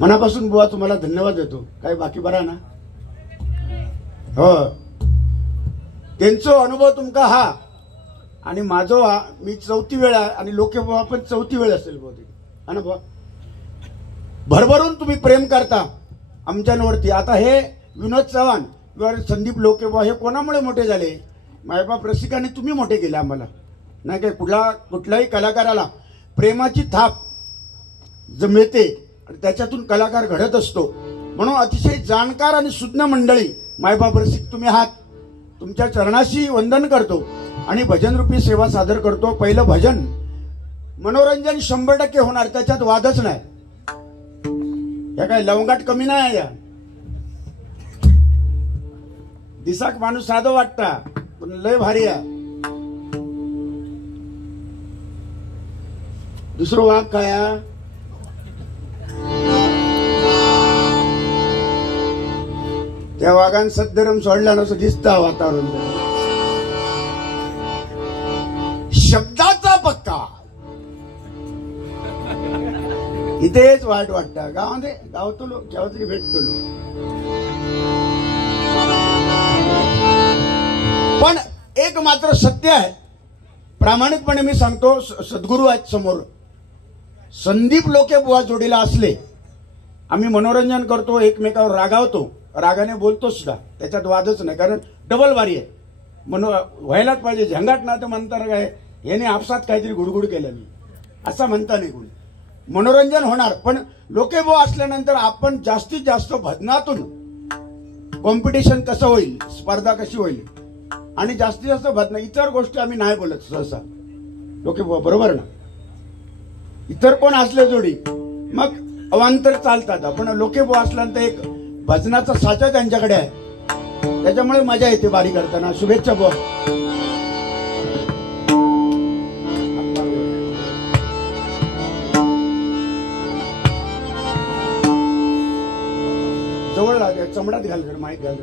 मनापासून बुवा तुम्हाला धन्यवाद देतो. काय बाकी बरा ना? हो, त्यांचा अनुभव तुमका हा आणि माझो हा. मी 4थी वेळ आहे आणि लोके बुवा पण 4थी वेळ असेल बहुतेक. आणि बुवा भरभरून तुम्ही प्रेम करता आमच्यावरती. आता हे विनोद चव्हाण किंवा संदीप लोके बुवा हे कोणामुळे मोठे झाले? मायबाप रसिकाने तुम्ही मोठे केले आम्हाला. नाही काय कुठल्याही कलाकाराला प्रेमाची थाप मिळते आणि त्याच्यातून कलाकार घडत असतो. म्हणून अतिशय जाणकार आणि सुज्ञ मंडळी मायबाप रसिक तुम्ही आहात. तुमच्या चरणाशी वंदन करतो आणि भजनरूपी सेवा सादर करतो. पहिलं भजन मनोरंजन 100% होणार, त्याच्यात वादच नाही. या काय लवंगाट कमी नाही. या दिसाक माणूस साधं वाटता पण लय भारी आहे. दुसरं वाघ काय? त्या वाघान सद्धरम सोडला नसं दिसता वातावरण. शब्दाचा पक्का इथेच वाईट वाटतं. गावामध्ये गावतो केव्हा तरी भेटतो. पण एक मात्र सत्य आहे, प्रामाणिकपणे मी सांगतो. सद्गुरू आहेत समोर. संदीप लोके बुवा जोडीला असले, आम्ही मनोरंजन करतो, एकमेकावर रागावतो, रागाने बोलतो सुद्धा, त्याच्यात वादच नाही. कारण डबल बारी आहे. व्हायलाच पाहिजे. झंगाट ना तर म्हणता काय याने आपसात काहीतरी गुडगुड केलं मी असं म्हणता नाही कोणी. मनोरंजन होणार. पण लोके बुवा असल्यानंतर आपण जास्तीत जास्त भजनातून कॉम्पिटिशन कसं होईल, स्पर्धा कशी होईल आणि जास्तीत जास्त भजन. इतर गोष्टी आम्ही नाही बोलत सहसा. लोके बुवा बरोबर ना? इतर कोण असले जोडी मग अवांतर चालतात. आपण लोके बुवा असल्यानंतर एक भजनाचा साचा त्यांच्याकडे आहे, त्याच्यामुळे मजा येते बारी करताना. शुभेच्छा बुवा. जवळ लाग, चमडात घाल, माईक घाल.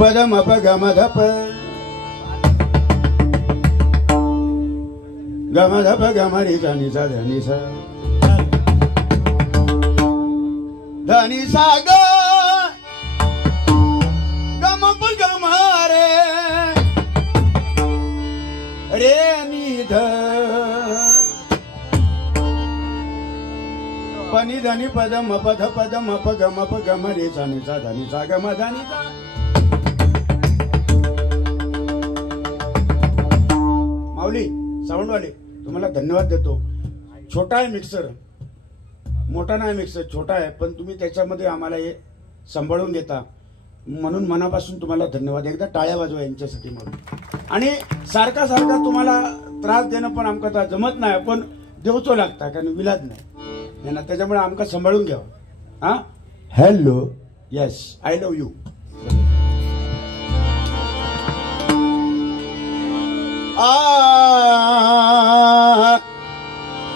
पदम गमधप गमधप गमरी धनिसा धनिसा धनिसा ग गमप गमारे रे निध पनी धनी पदम पद पदम गमप गमरी धनिसा धनिसा गम धनिसा. माऊली साऊंडवाले तुम्हाला धन्यवाद देतो. छोटा आहे मिक्सर, मोठा नाही मिक्सर, छोटा आहे, पण तुम्ही त्याच्यामध्ये आम्हाला हे सांभाळून घेता म्हणून मनापासून तुम्हाला धन्यवाद. एकदा टाळ्या वाजवा यांच्यासाठी म्हणून. आणि सारखा सारखा तुम्हाला त्रास देणं पण आमका जमत नाही, पण देवचो लागता कारण विलाज नाही ना, त्याच्यामुळे आमका सांभाळून घ्यावं. हा hello, yes, I love you. आ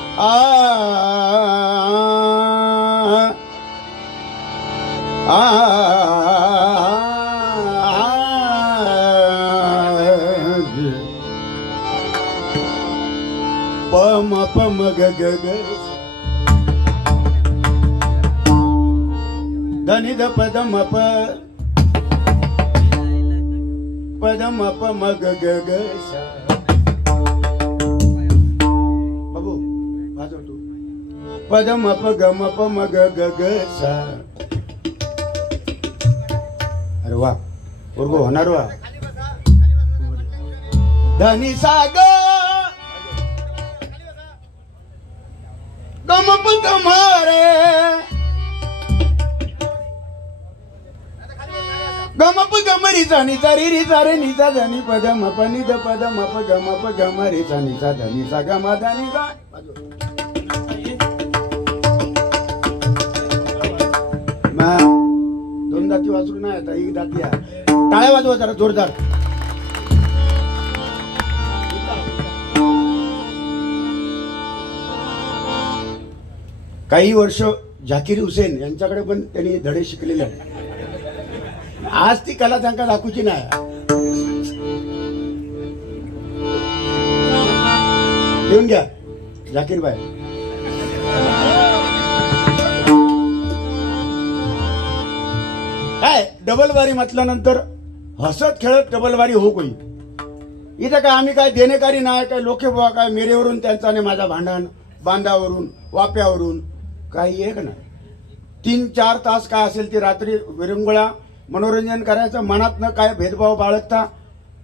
आ पम पम ग ग ग धनि ध पदम प पदम पम ग ग ग. बाबू वाजव तू. पदम प गम पम ग ग ग सा. अरे वा, पोरगो होणार वा. धनी सा ग गम प गमारे गम प गमरी जानी जारी री जारे निजा धनी पदम प निध पदम प गम प गमरी जानी जा धनी सा गम धनी जा. दोन दाती वाजरू नाही आता, एक दाती आहे. टाळ्या वाजवा जरा जोरदार. काही वर्ष झाकीर हुसेन यांच्याकडे पण त्यांनी धडे शिकलेले आहेत. आज ती कला त्यांना दाखवची नाही. येऊन घ्या जाकीर भाई. काय डबलबारी म्हटल्यानंतर हसत खेळत डबलबारी हो कोई. इथं काय आम्ही काय देणेकारी नाही, काय लोके बुवा काय मेरेवरून त्यांचा आणि माझा भांडण, बांधावरून वाप्यावरून काही एक नाही. 3-4 तास काय असेल ती रात्री विरंगुळा मनोरंजन करायचं, मनातनं काय भेदभाव बाळगता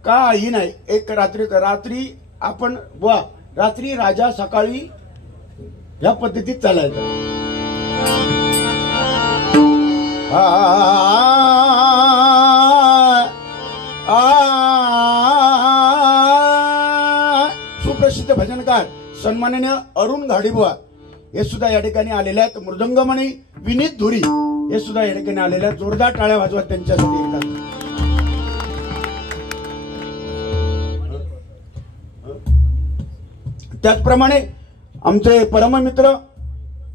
काही नाही. एक रात्री आपण बुवा रात्री राजा सकाळी या पद्धतीत चालायचं. सुप्रसिद्ध भजनकार सन्माननीय अरुण घाडीबुवा हे सुद्धा या ठिकाणी आलेले आहेत. मृदंगमणी विनीत धुरी हे सुद्धा या ठिकाणी आलेले आहेत. जोरदार टाळ्या वाजवत त्यांच्यासाठी एकदा. त्याचप्रमाणे आमचे परममित्र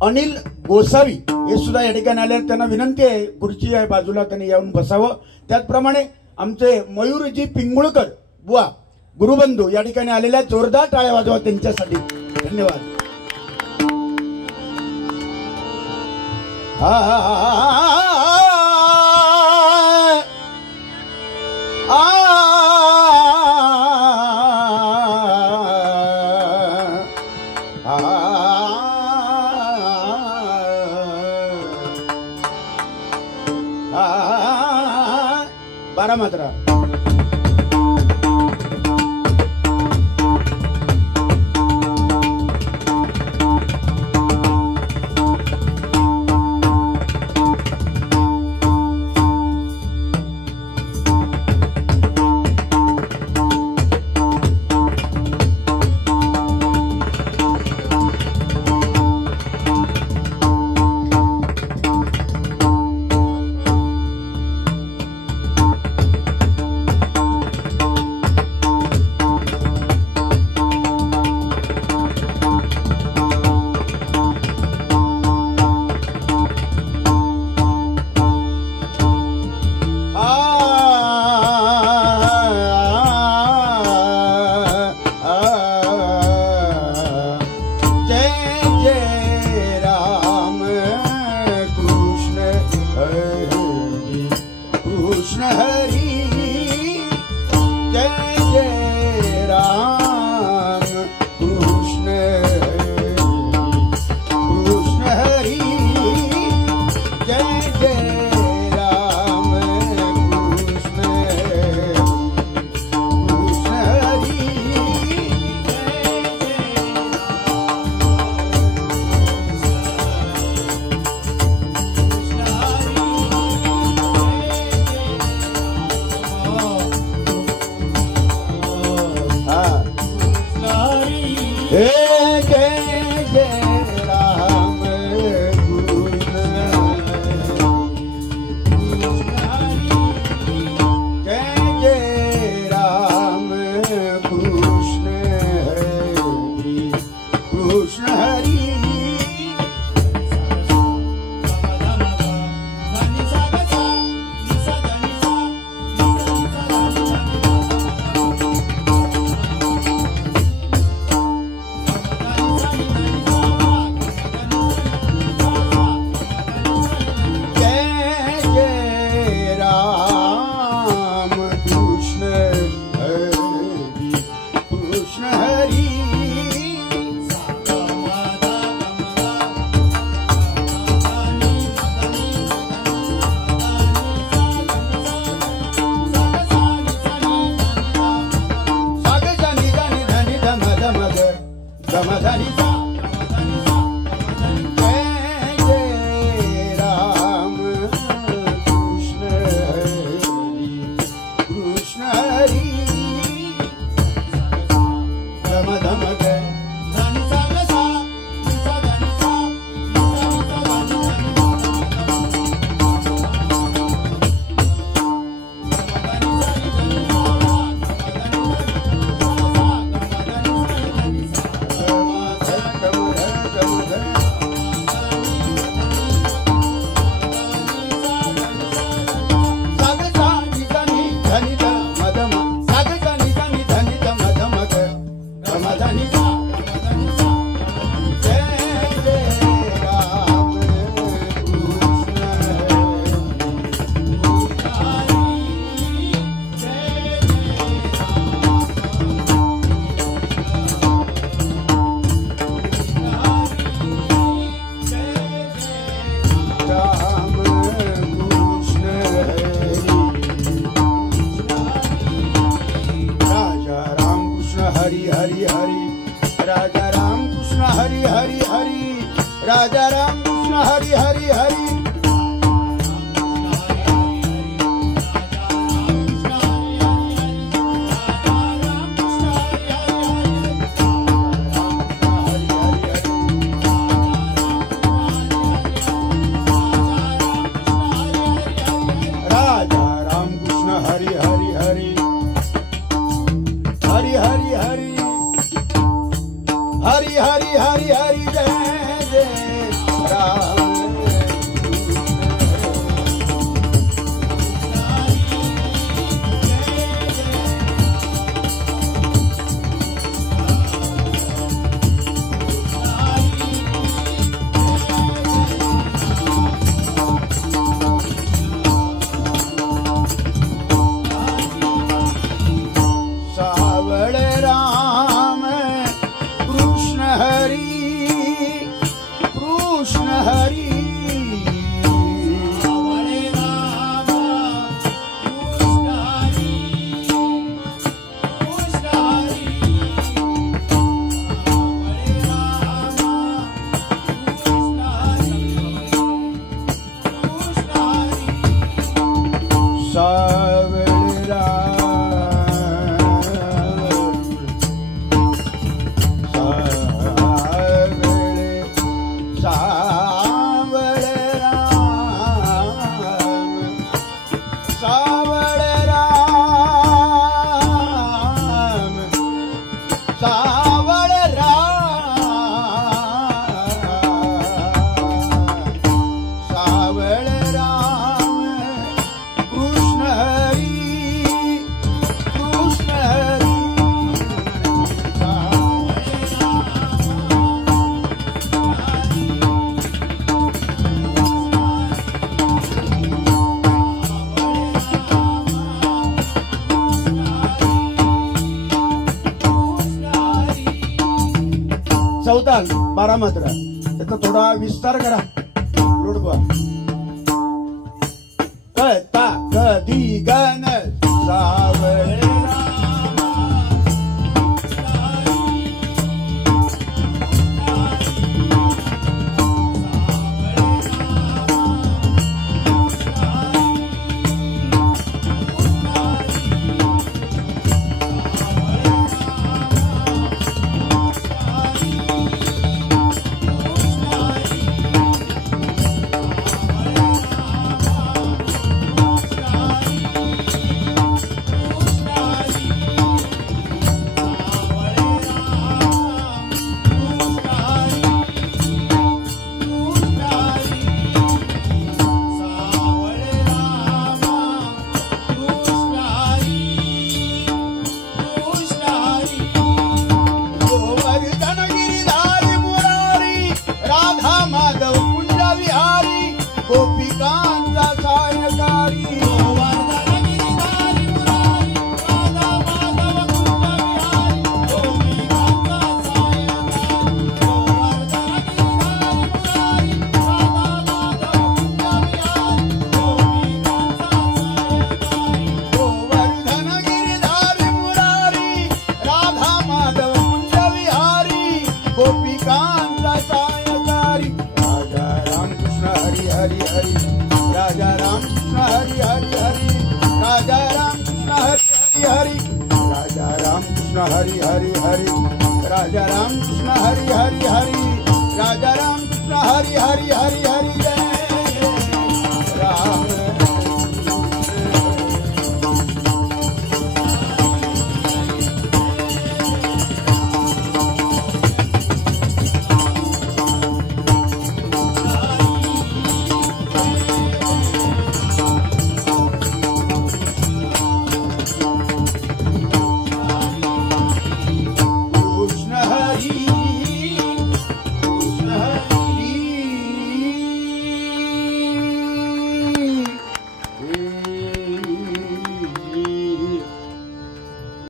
अनिल गोसावी हे सुद्धा या ठिकाणी आले. त्यांना विनंती आहे, खुर्ची आहे बाजूला, त्यांनी येऊन बसावं. त्याचप्रमाणे आमचे मयूरजी पिंगुळकर बुवा गुरुबंधू या ठिकाणी आलेल्या. जोरदार टाळ्या वाजवा त्यांच्यासाठी. धन्यवाद. बारा मात्रा. सावळ राम सावळ राम सावळ राम कृष्ण हरी कृष्ण हरी चौताल 12 मात्रा त्याचा थोडा विस्तार करा लोडबा कथा कधी गण सावळ गोपिकांचा सायकारी गोवर्धन गिरिधारी मुरारी राधा माधव कुंज विहारी गोपिकांचा सायकारी राजा रामकृष्ण हरी हरी हरी राजा रामकृष्ण हरी हरी हरी राजा रामकृष्ण हरी हरी राजा रामकृष्ण हरी हरी हरी राजा रामकृष्ण हरी हरी हरी राजा रामकृष्ण हरी हरी हरी